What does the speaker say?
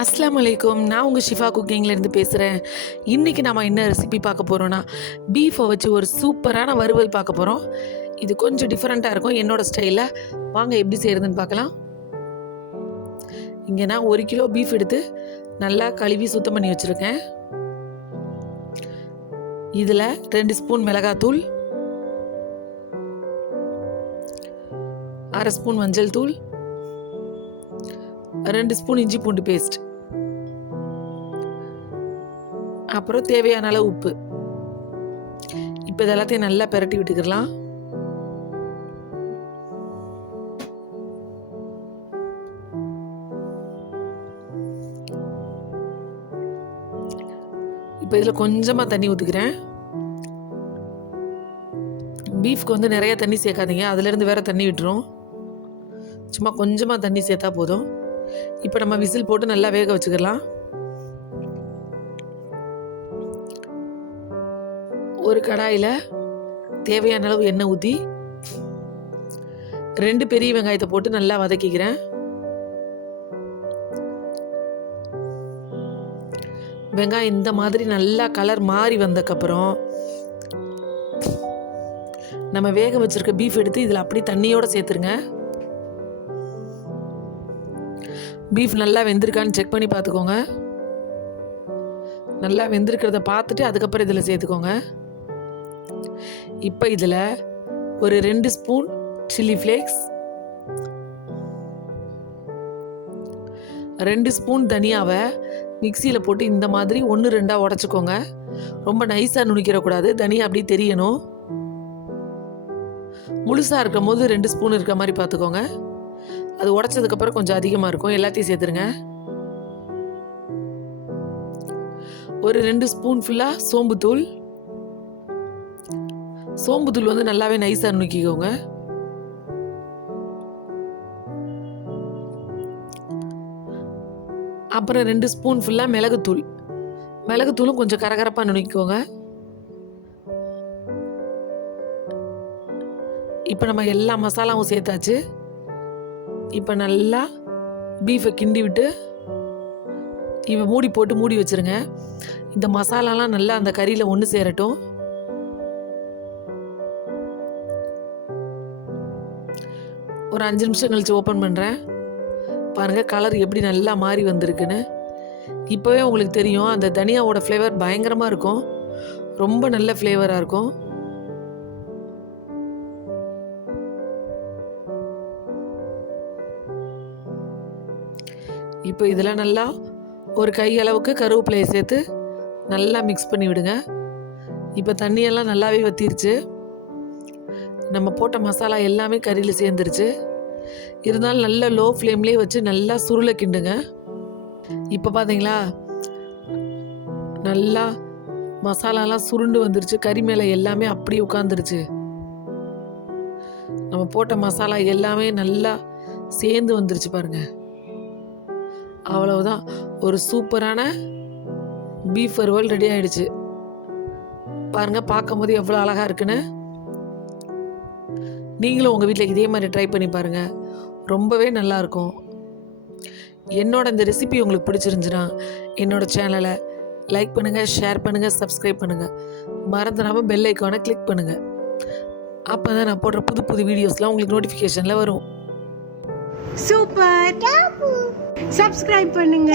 அஸ்ஸலாமு அலைக்கும். நான் உங்கள் ஷிஃபா குக்கிங்லேருந்து பேசுகிறேன். இன்றைக்கி நம்ம என்ன ரெசிபி பார்க்க போகிறோன்னா, பீஃபை வச்சு ஒரு சூப்பரான வறுவல் பார்க்க போகிறோம். இது கொஞ்சம் டிஃப்ரெண்ட்டாக இருக்கும் என்னோடய ஸ்டைலில். வாங்க எப்படி செய்கிறதுன்னு பார்க்கலாம். இங்கே நான் 1 கிலோ பீஃப் எடுத்து நல்லா கழுவி சுத்தம் பண்ணி வச்சுருக்கேன். இதில் 2 ஸ்பூன் மிளகாத்தூள், 1/2 ஸ்பூன் மஞ்சள் தூள், 2 ஸ்பூன் இஞ்சி பூண்டு பேஸ்ட், அப்புறம் தேவையான அளவு உப்பு. இப்போ இதெல்லாத்தையும் நல்லா பிரட்டி விட்டுக்கலாம். இப்போ இதில் கொஞ்சமாக தண்ணி ஊற்றிக்கிறேன். பீஃப்க்கு வந்து நிறைய தண்ணி சேர்க்காதீங்க, அதுலேருந்து வேற தண்ணி விட்டுரும். சும்மா கொஞ்சமாக தண்ணி சேர்த்தா போதும். இப்போ நம்ம விசில் போட்டு நல்லா வேக வச்சுக்கலாம். ஒரு கடாயில் தேவையான அளவு எண்ணெய் ஊற்றி 2 பெரிய வெங்காயத்தை போட்டு நல்லா வதக்கிக்கிறேன். வெங்காயம் இந்த மாதிரி நல்லா கலர் மாறி வந்ததுக்கப்புறம் நம்ம வேக வச்சிருக்க பீஃப் எடுத்து இதில் அப்படி தண்ணியோடு சேர்த்துருங்க. பீஃப் நல்லா வெந்திருக்கான்னு செக் பண்ணி பார்த்துக்கோங்க. நல்லா வெந்திருக்கிறத பார்த்துட்டு அதுக்கப்புறம் இதில் சேர்த்துக்கோங்க. இப்போ இதில் ஒரு 2 ஸ்பூன் சில்லி ஃப்ளேக்ஸ், 2 ஸ்பூன் தனியாவை மிக்சியில் போட்டு இந்த மாதிரி 1-2 உடச்சிக்கோங்க. ரொம்ப நைஸாக நுணுக்கிடக்கூடாது, தனியாக அப்படி தெரியணும். முழுசாக இருக்கும் போது 2 ஸ்பூன் இருக்கிற மாதிரி பார்த்துக்கோங்க. அது உடச்சதுக்கப்புறம் கொஞ்சம் அதிகமாக இருக்கும். எல்லாத்தையும் சேர்த்துருங்க. ஒரு 2 ஸ்பூன் ஃபுல்லாக சோம்புத்தூள். சோம்புத்தூள் வந்து நல்லாவே நைஸாக நுணுக்கிக்கோங்க. அப்புறம் 2 ஸ்பூன் ஃபுல்லாக மிளகுத்தூள். மிளகுத்தூளும் கொஞ்சம் கரகரப்பாக நுணுக்கிக்கோங்க. இப்போ நம்ம எல்லா மசாலாவும் சேர்த்தாச்சு. இப்போ நல்லா பீஃபை கிண்டி விட்டு மூடி போட்டு மூடி வச்சுருங்க. இந்த மசாலாலாம் நல்லா அந்த கறியில் ஒன்று சேரட்டும். ஒரு 5 நிமிஷம் கழித்து ஓப்பன் பண்ணுறேன். பாருங்கள் கலர் எப்படி நல்லா மாறி வந்திருக்குன்னு. இப்போவே உங்களுக்கு தெரியும் அந்த தனியாவோட ஃப்ளேவர் பயங்கரமாக இருக்கும். ரொம்ப நல்ல ஃப்ளேவராக இருக்கும். இப்போ இதில் நல்லா ஒரு கை அளவுக்கு கருவேப்பிலையை சேர்த்து நல்லா மிக்ஸ் பண்ணி விடுங்க. இப்போ தண்ணியெல்லாம் நல்லாவே வற்றிருச்சு. நம்ம போட்ட மசாலா எல்லாமே கறியில் சேர்ந்துருச்சு. இருந்தாலும் நல்ல லோ ஃப்ளேம்லேயே வச்சு நல்லா சுருளை கிண்டுங்க. இப்போ பார்த்தீங்களா நல்லா மசாலாலாம் சுருண்டு வந்துருச்சு. கறி மேலே எல்லாமே அப்படியே உட்காந்துருச்சு. நம்ம போட்ட மசாலா எல்லாமே நல்லா சேர்ந்து வந்துருச்சு பாருங்க. அவ்வளவுதான், ஒரு சூப்பரான பீஃப் வறுவல் ரெடி ஆயிடுச்சு. பாருங்க பார்க்கும்போது எவ்வளோ அழகா இருக்குன்னு. நீங்களும் உங்கள் வீட்டில் இதே மாதிரி ட்ரை பண்ணி பாருங்க, ரொம்பவே நல்லா இருக்கும். என்னோட இந்த ரெசிபி உங்களுக்கு பிடிச்சிருந்துச்சுன்னா என்னோட சேனலை லைக் பண்ணுங்கள், ஷேர் பண்ணுங்கள், சப்ஸ்கிரைப் பண்ணுங்கள். மறந்துடாமல் பெல் ஐக்கானை கிளிக் பண்ணுங்கள். அப்போ தான் நான் போடுற புது புது வீடியோஸ்லாம் உங்களுக்கு நோட்டிஃபிகேஷனில் வரும். சூப்பர். சப்ஸ்கிரைப் பண்ணுங்க.